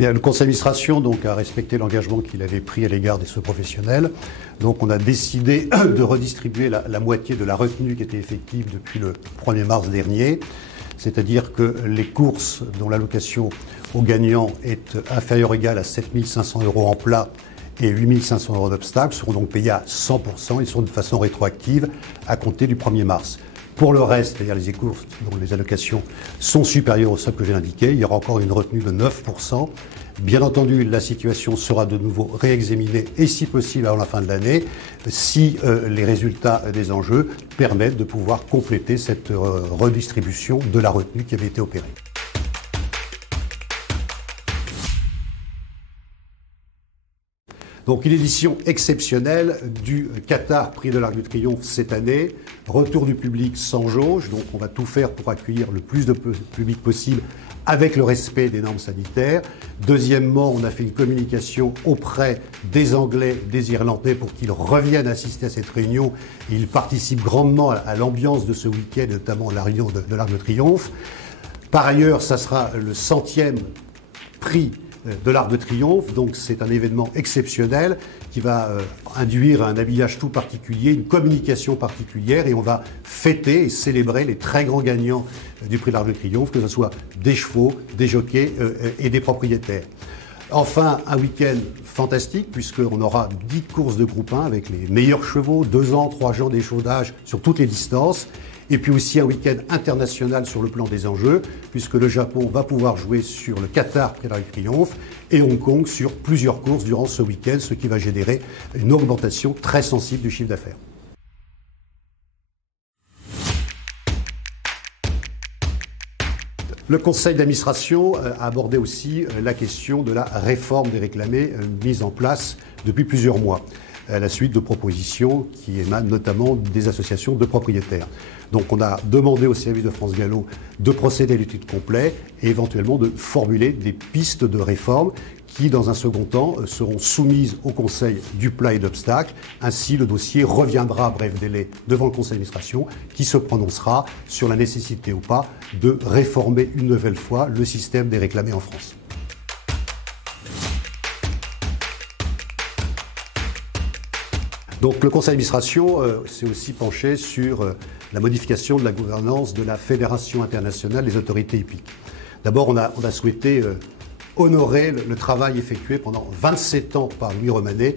Le conseil d'administration a respecté l'engagement qu'il avait pris à l'égard des professionnels. Donc on a décidé de redistribuer la moitié de la retenue qui était effective depuis le 1er mars dernier. C'est-à-dire que les courses dont l'allocation aux gagnants est inférieure ou égale à 7 500 € en plat et 8 500 € d'obstacles seront donc payés à 100%. Ils seront de façon rétroactive à compter du 1er mars. Pour le reste, c'est-à-dire les courses dont les allocations sont supérieures au seuil que j'ai indiqué, il y aura encore une retenue de 9%. Bien entendu, la situation sera de nouveau réexaminée et si possible avant la fin de l'année, si les résultats des enjeux permettent de pouvoir compléter cette redistribution de la retenue qui avait été opérée. Donc une édition exceptionnelle du Qatar Prix de l'Arc de Triomphe cette année. Retour du public sans jauge, donc on va tout faire pour accueillir le plus de public possible avec le respect des normes sanitaires. Deuxièmement, on a fait une communication auprès des Anglais, des Irlandais pour qu'ils reviennent assister à cette réunion. Ils participent grandement à l'ambiance de ce week-end, notamment la réunion de l'Arc de Triomphe. Par ailleurs, ça sera le 100e prix de l'Arc de Triomphe, donc c'est un événement exceptionnel qui va induire un habillage tout particulier, une communication particulière et on va fêter et célébrer les très grands gagnants du prix de l'Arc de Triomphe, que ce soit des chevaux, des jockeys et des propriétaires. Enfin, un week-end fantastique puisqu'on aura 10 courses de groupe 1 avec les meilleurs chevaux, 2 ans, 3 ans d'échaudage sur toutes les distances. Et puis aussi un week-end international sur le plan des enjeux, puisque le Japon va pouvoir jouer sur le Qatar Prix de l'Arc de Triomphe et Hong Kong sur plusieurs courses durant ce week-end, ce qui va générer une augmentation très sensible du chiffre d'affaires. Le conseil d'administration a abordé aussi la question de la réforme des réclamés mise en place depuis plusieurs mois, à la suite de propositions qui émanent notamment des associations de propriétaires. Donc on a demandé au service de France Gallo de procéder à l'étude complète et éventuellement de formuler des pistes de réforme qui, dans un second temps, seront soumises au Conseil du plat et d'obstacles. Ainsi, le dossier reviendra à bref délai devant le Conseil d'administration qui se prononcera sur la nécessité ou pas de réformer une nouvelle fois le système des réclamés en France. Donc le conseil d'administration s'est aussi penché sur la modification de la gouvernance de la Fédération internationale des autorités hippiques. D'abord, on a souhaité honorer le travail effectué pendant 27 ans par Louis Romanet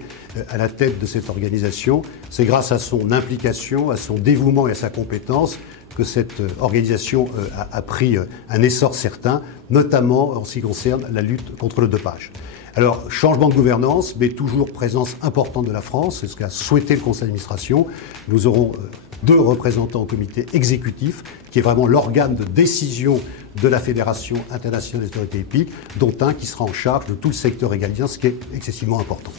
à la tête de cette organisation. C'est grâce à son implication, à son dévouement et à sa compétence que cette organisation a pris un essor certain, notamment en ce qui concerne la lutte contre le dopage. Alors, changement de gouvernance, mais toujours présence importante de la France, c'est ce qu'a souhaité le conseil d'administration. Nous aurons 2 représentants au comité exécutif, qui est vraiment l'organe de décision de la Fédération internationale des autorités hippiques, dont un qui sera en charge de tout le secteur régalien, ce qui est excessivement important.